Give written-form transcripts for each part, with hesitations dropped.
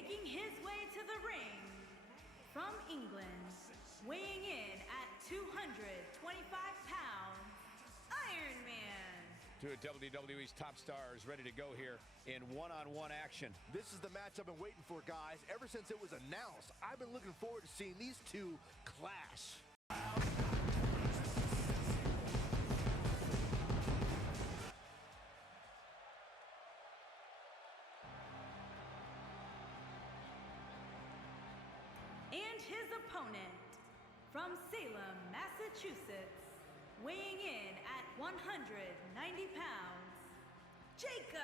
Making his way to the ring from England, weighing in at 225 pounds, Iron Man. Two of WWE's top stars ready to go here in one-on-one action. This is the match I've been waiting for, guys. Ever since it was announced, I've been looking forward to seeing these two clash. And his opponent from Salem, Massachusetts, weighing in at 190 pounds, Jacob.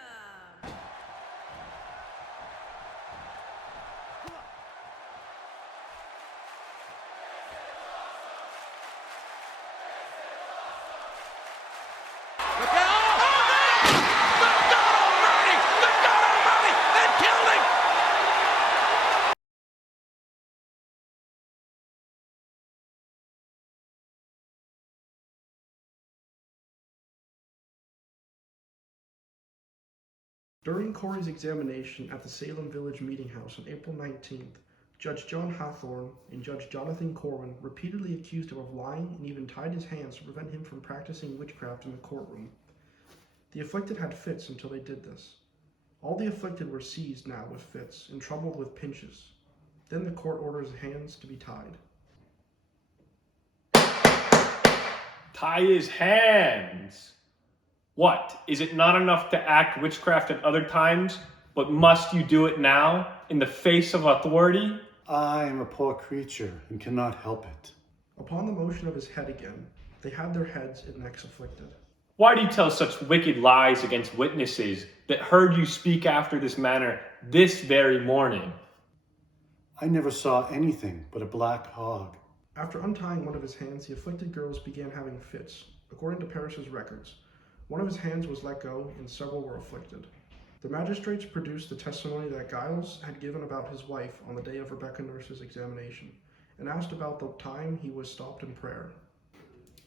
During Corey's examination at the Salem Village Meeting House on April 19th, Judge John Hathorne and Judge Jonathan Corwin repeatedly accused him of lying and even tied his hands to prevent him from practicing witchcraft in the courtroom. The afflicted had fits until they did this. All the afflicted were seized now with fits and troubled with pinches. Then the court orders hands to be tied. Tie his hands! What, is it not enough to act witchcraft at other times, but must you do it now, in the face of authority? I am a poor creature and cannot help it. Upon the motion of his head again, they had their heads and necks afflicted. Why do you tell such wicked lies against witnesses that heard you speak after this manner this very morning? I never saw anything but a black hog. After untying one of his hands, the afflicted girls began having fits. According to Parrish's records, one of his hands was let go and several were afflicted. The magistrates produced the testimony that Giles had given about his wife on the day of Rebecca Nurse's examination and asked about the time he was stopped in prayer.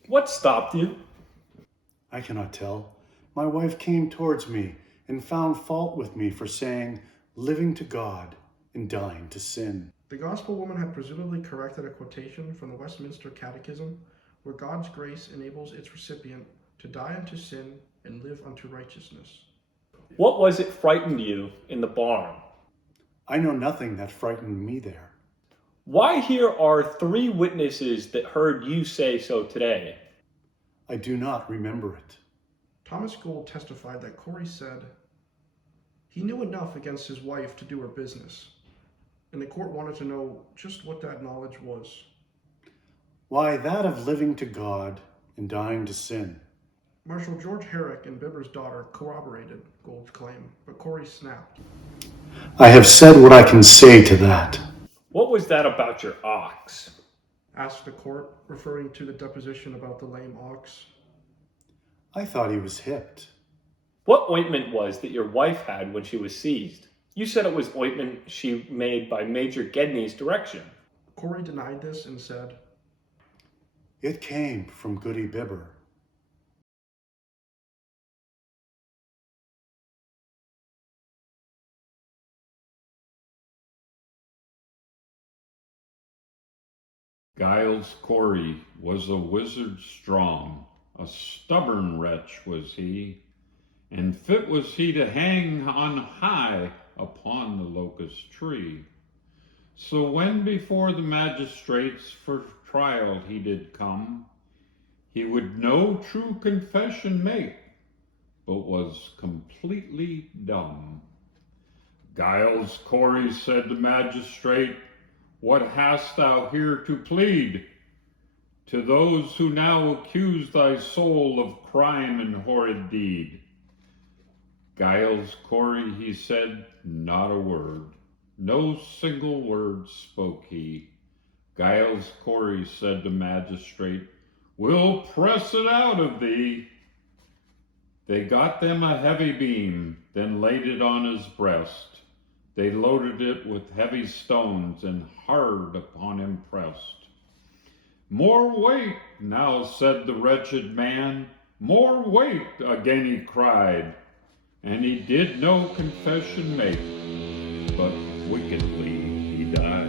What stopped you? I cannot tell. My wife came towards me and found fault with me for saying, living to God and dying to sin. The gospel woman had presumably corrected a quotation from the Westminster Catechism, where God's grace enables its recipient to die unto sin and live unto righteousness. What was it frightened you in the barn? I know nothing that frightened me there. Why here are 3 witnesses that heard you say so today? I do not remember it. Thomas Gould testified that Corey said he knew enough against his wife to do her business, and the court wanted to know just what that knowledge was. Why, that of living to God and dying to sin. Marshal George Herrick and Bibber's daughter corroborated Gould's claim, but Corey snapped. I have said what I can say to that. What was that about your ox? Asked the court, referring to the deposition about the lame ox. I thought he was hipped. What ointment was that your wife had when she was seized? You said it was ointment she made by Major Gedney's direction. Corey denied this and said, It came from Goody Bibber. Giles Corey was a wizard strong, a stubborn wretch was he, and fit was he to hang on high upon the locust tree. So when before the magistrates for trial he did come, he would no true confession make, but was completely dumb. Giles Corey said to magistrate, What hast thou here to plead? To those who now accuse thy soul of crime and horrid deed. Giles Corey, he said, not a word. No single word spoke he. Giles Corey said to magistrate, We'll press it out of thee. They got them a heavy beam, then laid it on his breast. They loaded it with heavy stones and hard upon him pressed. More weight, now said the wretched man, more weight, again he cried, and he did no confession make, but wickedly he died.